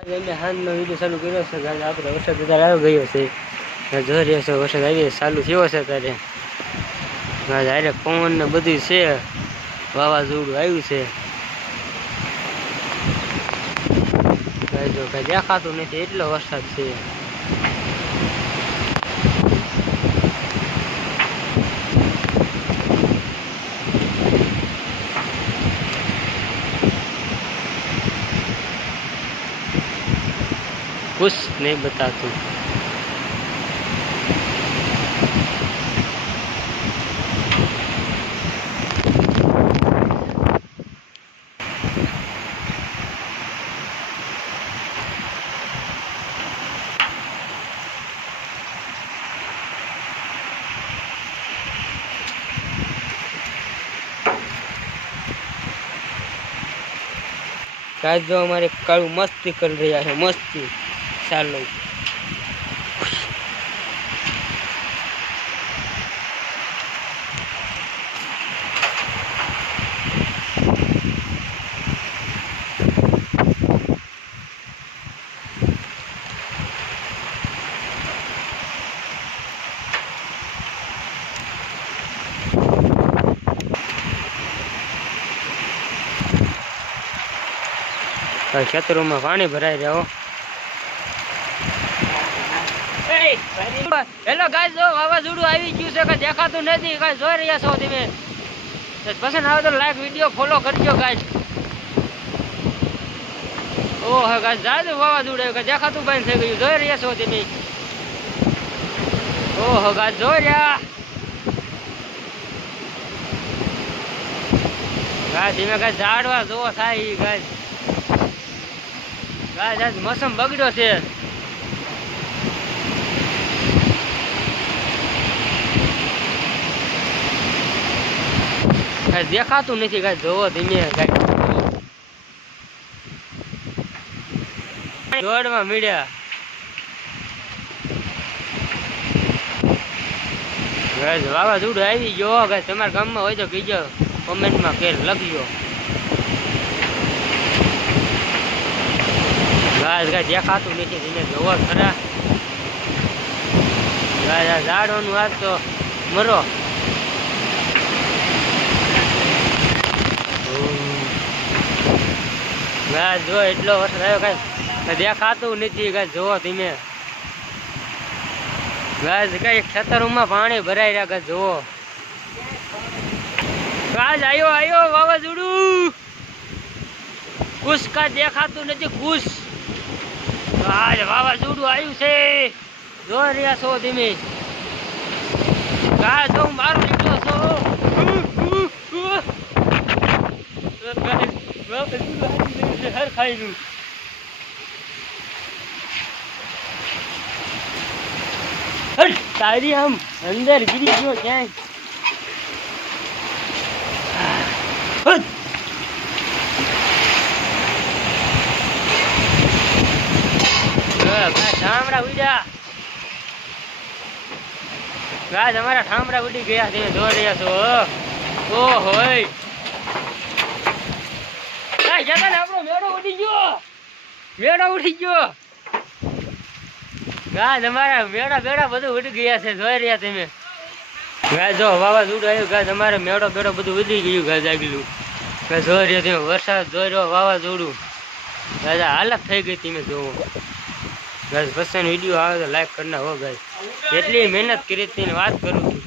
આજે હાલનો વિડીયો ચાલુ કર્યો છે. આજે આપણે વરસાદ અત્યારે આવી ગયો છે. જોઈ રહ્યા છો વરસાદ આવી ચાલુ થયો છે અત્યારે. આજે પવન ને બધું છે, વાવાઝોડું આવ્યું છે. જો કઈ દેખાતું નથી એટલો વરસાદ છે. कुछ नहीं बताता। आज जो हमारे कालू मस्ती कर रहा है, मस्ती चालो खेतरों में पानी भराई रहा। हेलो गाइस, जो वावाझोडું આવી ગયું છે કે દેખાતું નથી ગાइस, જોઈ રહ્યા છો તમે. પસંદ આવે તો લાઈક વિડિયો ફોલો કરજો ગાइस. ઓહો ગાइस, જાદુ વાવાઝોડું આવ્યું કે દેખાતું બંધ થઈ ગયું, જોઈ રહ્યા છો તમે. ઓહો ગાइस, જોઈ રહ્યા ગાइस. ધીમે ગાइस ઝાડવા જો થાય ગાइस. ગાइस આજ મોસમ બગડ્યો છે. દેખાતું નથી ગાइस, જોવો ધીમે ગાइस. જોડમાં મળ્યા ગાइस. વાવાઝોડું આવી ગયો ગાइस. તમારા ગામમાં હોય તો કીજો, કોમેન્ટમાં કે લખજો ગાइस. દેખાતું નથી ધીમે જોવો ખરા ગાइस. આ ઝાડવાનું આજ તો મરો ગાइस. જો એટલો વરસાદ આવ્યો ગાइस, દેખાતું નથી ગાइस. જોવો ધીમે ગાइस. કઈ ખેતરોમાં પાણી ભરાઈ રહ્યા ગાइस. જોવો ગાइस. આયો વાવાઝોડું. કુશ કા દેખાતું નથી કુશ. ગાइस વાવાઝોડું આવ્યું છે, જોઈ રહ્યા છો ધીમે ગાइस. જો મારું નીકળો છો હર ખાઈનું તારી આમ અંદર ગીરી ગયો ક્યાંય. ઠામડા ઉડ્યા ગાइस. અમારા ઠામડા ઉડી ગયા છે, જોઈ રહ્યા છો. ઓહો આપણો મેળો ઉડી ગયો, મેળો ઉડી ગયો ગાइस. અમારા મેળા બેડા બધું ઉડી ગયા છે, જોઈ રહ્યા તમે ગાइस. જો વાવાઝોડું આવ્યું ગાइस. અમારે મેળો બેડો બધું ઉડી ગયું ગાइस. આગલું ગાइस જોઈ રહ્યા તમે. વરસાદ જોઈ રહ્યો, વાવાઝોડું ગાइस. હાલત થઈ ગઈ તમે જોવો ગાइस. પસંદ વિડીયો આવે તો લાઈક કરી નાખો ગાइस. એટલી મહેનત કરી વાત કરું છું.